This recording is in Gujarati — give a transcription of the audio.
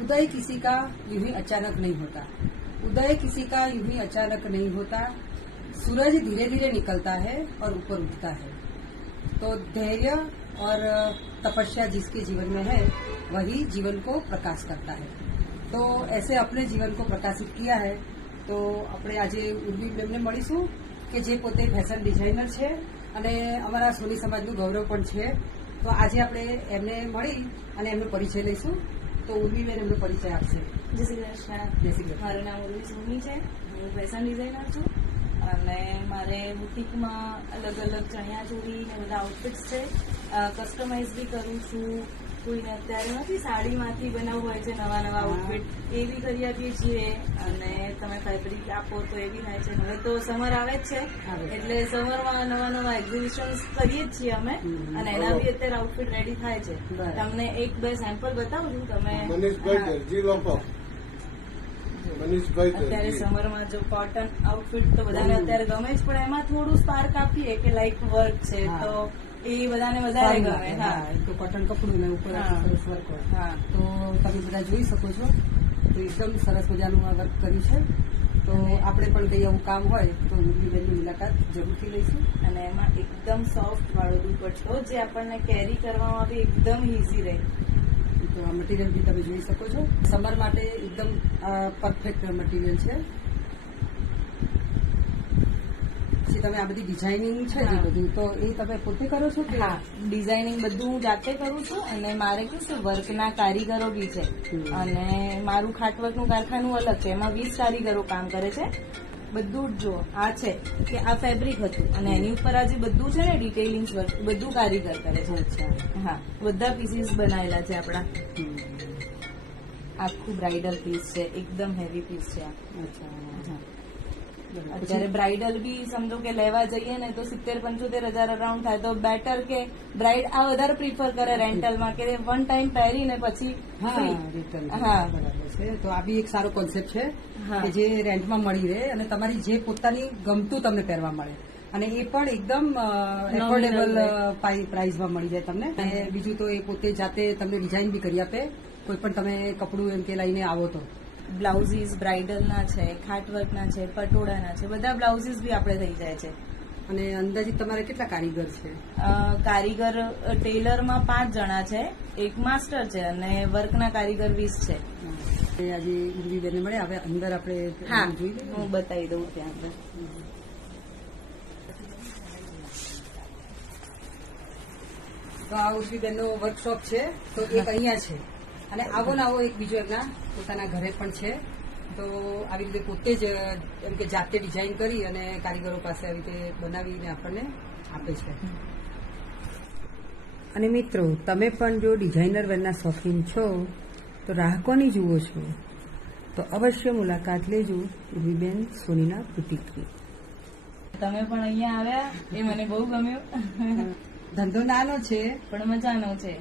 उदय किसी का यूं ही अचानक नहीं होता, उदय किसी का यूं ही अचानक नहीं होता। सूरज धीरे धीरे निकलता है और ऊपर उठता है। तो धैर्य और तपस्या जिसके जीवन में है वही जीवन को प्रकाश करता है। तो ऐसे अपने जीवन को प्रकाशित किया है। तो આપણે આજે ઉર્વી બેનને મળીશું કે જે પોતે ફેશન ડિઝાઇનર છે અને અમારા સોની સમાજનું ગૌરવ પણ છે। તો આજે આપણે એમને મળી અને એમનો પરિચય લઈશું। તો ઉર્વી બેન એમનો પરિચય આપશે। જય શ્રી કૃષ્ણ। જય શ્રી કૃષ્ણ। મારું નામ ઉર્વી સોની છે। હું ફેશન ડિઝાઇનર છું અને મારે બુટીકમાં અલગ અલગ ચણિયાચોળી ને બધા આઉટફિટ્સ છે। કસ્ટમાઇઝ બી કરું છું। કોઈને અત્યારે નથી સાડીમાંથી બનાવવું હોય છે નવા નવા આઉટફિટ એ બી કરી આપીએ છીએ અને તમે ફેબ્રિક આપો તો એ બી થાય છે। હવે તો સમર આવે જ છે એટલે સમરમાં નવા નવા એક્ઝિબિશન્સ કરીએ જ છીએ અમે અને એના બી અત્યારે આઉટફિટ રેડી થાય છે। તમને એક બે સેમ્પલ બતાવું છું તમે। અત્યારે સમરમાં જો કોટન આઉટફિટ તો બધાને અત્યારે ગમે જ પણ એમાં થોડું સ્પાર્ક આપીએ કે લાઈક વર્ક છે તો એ બધાને વધારે ગમે। હા તો કોટન કપડું ને ઉપર સરસ વર્ક હોય। હા તો તમે બધા જોઈ શકો છો તો એકદમ સરસ મજાનું આ વર્ક કર્યું છે। તો આપણે પણ કંઈ એવું કામ હોય તો ઉર્વી બેનની મુલાકાત જરૂરથી લઈશું। અને એમાં એકદમ સોફ્ટ વાળો દુપટ્ટો જે આપણને કેરી કરવામાં બી એકદમ ઇઝી રહે। તો આ મટીરિયલ બી તમે જોઈ શકો છો। સમર માટે એકદમ પરફેક્ટ મટીરિયલ છે। પછી તમે આ બધી ડિઝાઇનિંગ છે જે બધું તો એ તમે પોતે કરો છો કે? હા ડિઝાઇનિંગ બધું હું જાતે કરું છું અને મારે શું છે વર્કના કારીગરો બી છે અને મારું ખાટવર્કનું કારખાનું અલગ છે એમાં 20 કારીગરો કામ કરે છે। બધું જ જો આ છે કે આ ફેબ્રિક હતું અને એની ઉપર આ જે બધું છે ને ડિટેલિંગ્સ વર્ક બધું કારીગર કરે છે। અચ્છા હા બધા પીસીસ બનાવેલા છે આપણા। આખું બ્રાઇડલ પીસ છે એકદમ હેવી પીસ છે આ। અચ્છા અત્યારે બ્રાઇડલ બી સમજો કે લેવા જઈએ ને તો 70-75 હજાર અરાઉન્ડ થાય તો બેટર કે બ્રાઇડ આ વધારે પ્રિફર કરે રેન્ટલમાં કે વન ટાઈમ પહેરીને પછી હા રિટર્ન હા બરાબર છે। તો આ બી એક સારો કોન્સેપ્ટ છે હા। કે જે રેન્ટમાં મળી રહે અને તમારી જે પોતાની ગમતું તમને પહેરવા મળે અને એ પણ એકદમ એફોર્ડેબલ પ્રાઇસમાં મળી જાય તમને। અને બીજું તો એ પોતે જાતે તમને ડિઝાઇન બી કરી આપે કોઈ પણ તમે કપડું એમ કે લઈને આવો તો। બ્લાઉઝીસ બ્રાઇડલના છે ખાટવર્કના છે પટોળાના છે બધા બ્લાઉઝીસ બી આપણે થઈ જાય છે। અને અંદાજિત તમારે કેટલા કારીગર છે? કારીગર ટેલરમાં 5 જણા છે એક માસ્ટર છે અને વર્કના કારીગર 20 છે। આજે ઉર્વી બેનને મળે હવે અંદર આપણે હા જોઈ લઈએ। હું બતાવી દઉં ત્યાં અંદર। તો આ ઉર્વી બેનનો વર્કશોપ છે તો એક અહીંયા છે અને આવો ને આવો એક બીજો એમના પોતાના ઘરે પણ છે। તો આવી રીતે પોતે જ એમ કે જાતે ડિઝાઇન કરી અને કારીગરો પાસે આવી રીતે બનાવીને આપણને આપે છે। અને મિત્રો તમે પણ જો ડિઝાઇનર વેરના શોખીન છો તો રાહ કોની જુઓ છો તો અવશ્ય મુલાકાત લેજો ઉર્વીબેન સોનીના બુટીકની। તમે પણ અહીંયા આવ્યા એ મને બહુ ગમ્યું। ધંધો નાનો છે પણ મજાનો છે।